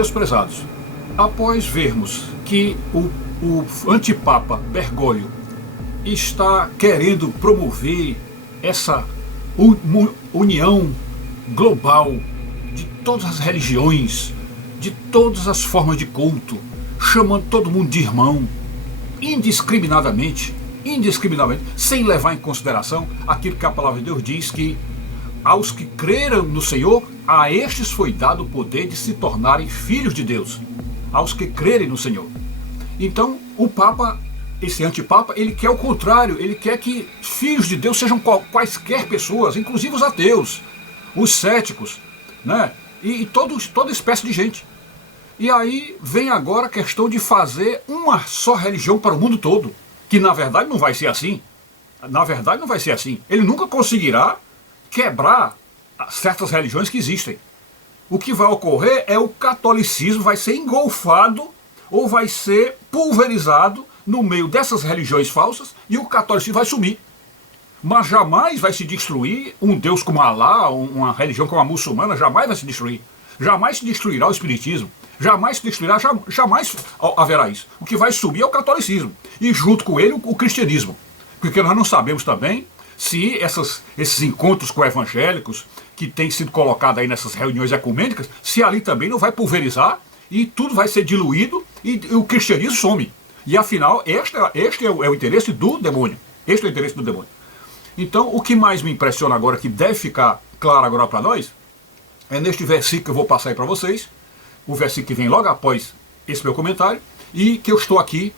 Meus prezados, após vermos que o antipapa Bergoglio está querendo promover essa união global de todas as religiões, de todas as formas de culto, chamando todo mundo de irmão, indiscriminadamente, sem levar em consideração aquilo que a palavra de Deus diz, que aos que creram no Senhor, a estes foi dado o poder de se tornarem filhos de Deus, aos que crerem no Senhor. Então, o Papa, esse antipapa, ele quer o contrário, ele quer que filhos de Deus sejam quaisquer pessoas, inclusive os ateus, os céticos, né? E toda espécie de gente. E aí vem agora a questão de fazer uma só religião para o mundo todo, que na verdade não vai ser assim. Na verdade não vai ser assim. Ele nunca conseguirá quebrar certas religiões que existem. O que vai ocorrer é o catolicismo vai ser engolfado ou vai ser pulverizado no meio dessas religiões falsas e o catolicismo vai sumir. Mas jamais vai se destruir um Deus como Alá, uma religião como a muçulmana, jamais vai se destruir. Jamais se destruirá o espiritismo. Jamais se destruirá, jamais haverá isso. O que vai subir é o catolicismo. E junto com ele o cristianismo. Porque nós não sabemos também se esses encontros com evangélicos que têm sido colocados aí nessas reuniões ecumênicas, se ali também não vai pulverizar e tudo vai ser diluído e o cristianismo some. E afinal, este é o interesse do demônio. Este é o interesse do demônio. Então, o que mais me impressiona agora, que deve ficar claro agora para nós, é neste versículo que eu vou passar aí para vocês, o versículo que vem logo após esse meu comentário, e que eu estou aqui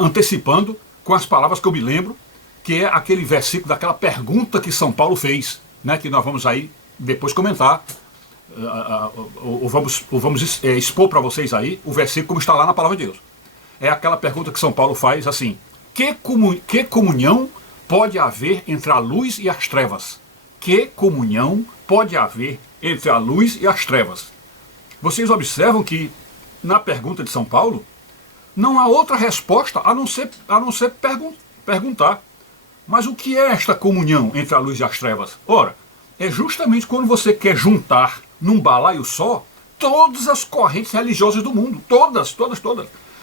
antecipando com as palavras que eu me lembro, que é aquele versículo daquela pergunta que São Paulo fez, né, que nós vamos aí depois comentar, ou vamos expor para vocês aí o versículo como está lá na palavra de Deus. É aquela pergunta que São Paulo faz assim: que comunhão pode haver entre a luz e as trevas? Que comunhão pode haver entre a luz e as trevas? Vocês observam que na pergunta de São Paulo não há outra resposta a não ser perguntar. Mas o que é esta comunhão entre a luz e as trevas? Ora, é justamente quando você quer juntar num balaio só todas as correntes religiosas do mundo. Todas.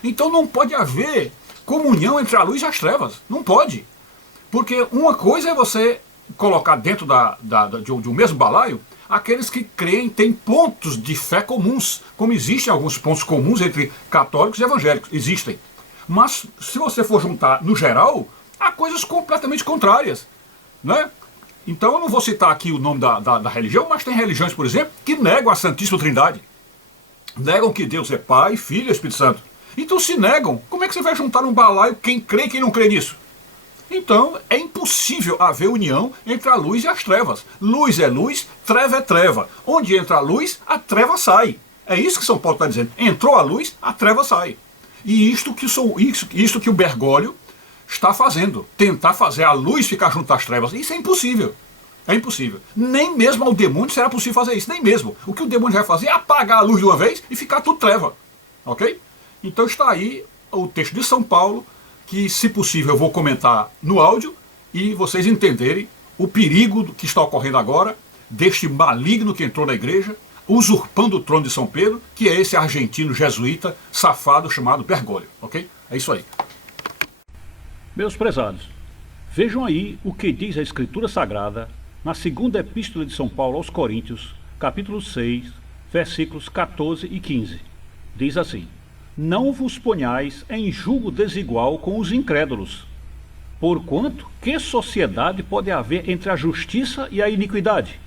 Então não pode haver comunhão entre a luz e as trevas. Não pode. Porque uma coisa é você colocar dentro de um mesmo balaio aqueles que creem, têm pontos de fé comuns, como existem alguns pontos comuns entre católicos e evangélicos. Existem. Mas se você for juntar no geral, há coisas completamente contrárias, né? Então eu não vou citar aqui o nome da religião, mas tem religiões, por exemplo, que negam a Santíssima Trindade. Negam que Deus é Pai, Filho e Espírito Santo. Então se negam, como é que você vai juntar num balaio quem crê e quem não crê nisso? Então é impossível haver união entre a luz e as trevas. Luz é luz, treva é treva. Onde entra a luz, a treva sai. É isso que São Paulo está dizendo. Entrou a luz, a treva sai. E isto que o Bergoglio está fazendo. Tentar fazer a luz ficar junto às trevas. Isso é impossível. É impossível. Nem mesmo ao demônio será possível fazer isso. Nem mesmo. O que o demônio vai fazer é apagar a luz de uma vez e ficar tudo treva. Ok? Então está aí o texto de São Paulo, que, se possível, eu vou comentar no áudio e vocês entenderem o perigo que está ocorrendo agora deste maligno que entrou na igreja, usurpando o trono de São Pedro, que é esse argentino jesuíta safado chamado Bergoglio. Ok? É isso aí. Meus prezados, vejam aí o que diz a Escritura Sagrada na segunda epístola de São Paulo aos Coríntios, capítulo 6, versículos 14 e 15. Diz assim: não vos ponhais em julgo desigual com os incrédulos. Porquanto, que sociedade pode haver entre a justiça e a iniquidade?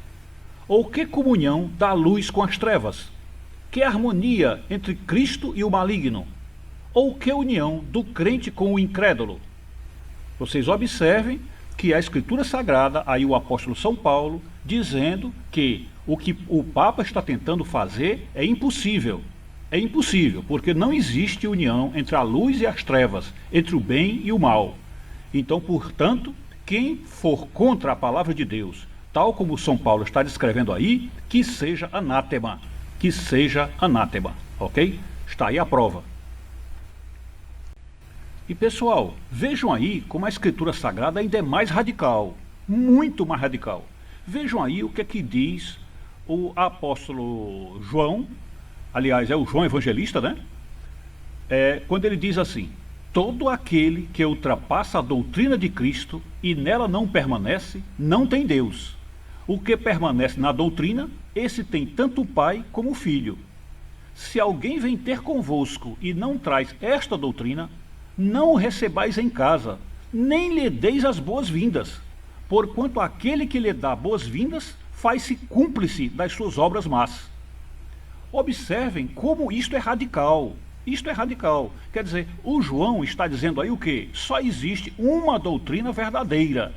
Ou que comunhão da luz com as trevas? Que harmonia entre Cristo e o maligno? Ou que união do crente com o incrédulo? Vocês observem que a Escritura Sagrada, aí o apóstolo São Paulo, dizendo que o Papa está tentando fazer é impossível. É impossível, porque não existe união entre a luz e as trevas, entre o bem e o mal. Então, portanto, quem for contra a palavra de Deus, tal como São Paulo está descrevendo aí, que seja anátema. Que seja anátema, ok? Está aí a prova. E pessoal, vejam aí como a Escritura Sagrada ainda é mais radical, muito mais radical. Vejam aí o que é que diz o apóstolo João, aliás, é o João Evangelista, né? Quando ele diz assim: todo aquele que ultrapassa a doutrina de Cristo e nela não permanece, não tem Deus. O que permanece na doutrina, esse tem tanto o Pai como o Filho. Se alguém vem ter convosco e não traz esta doutrina, não o recebais em casa, nem lhe deis as boas-vindas, porquanto aquele que lhe dá boas-vindas faz-se cúmplice das suas obras más. Observem como isto é radical. Isto é radical. Quer dizer, o João está dizendo aí o quê? Só existe uma doutrina verdadeira.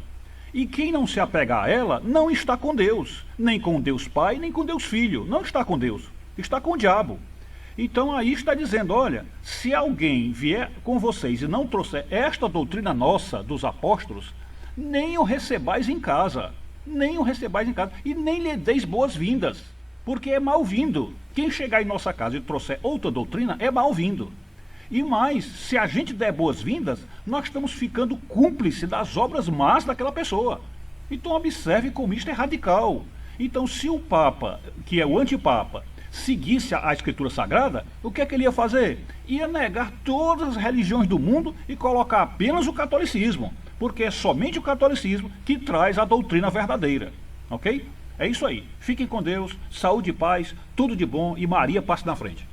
E quem não se apegar a ela não está com Deus. Nem com Deus Pai, nem com Deus Filho. Não está com Deus. Está com o diabo. Então aí está dizendo, olha, se alguém vier com vocês e não trouxer esta doutrina nossa dos apóstolos, nem o recebais em casa. Nem o recebais em casa. E nem lhe deis boas-vindas. Porque é mal-vindo. Quem chegar em nossa casa e trouxer outra doutrina é mal-vindo. E mais, se a gente der boas-vindas, nós estamos ficando cúmplice das obras más daquela pessoa. Então observe como isto é radical. Então se o Papa, que é o antipapa, seguisse a Escritura Sagrada, o que é que ele ia fazer? Ia negar todas as religiões do mundo e colocar apenas o catolicismo. Porque é somente o catolicismo que traz a doutrina verdadeira. Ok? É isso aí. Fiquem com Deus, saúde e paz, tudo de bom e Maria passe na frente.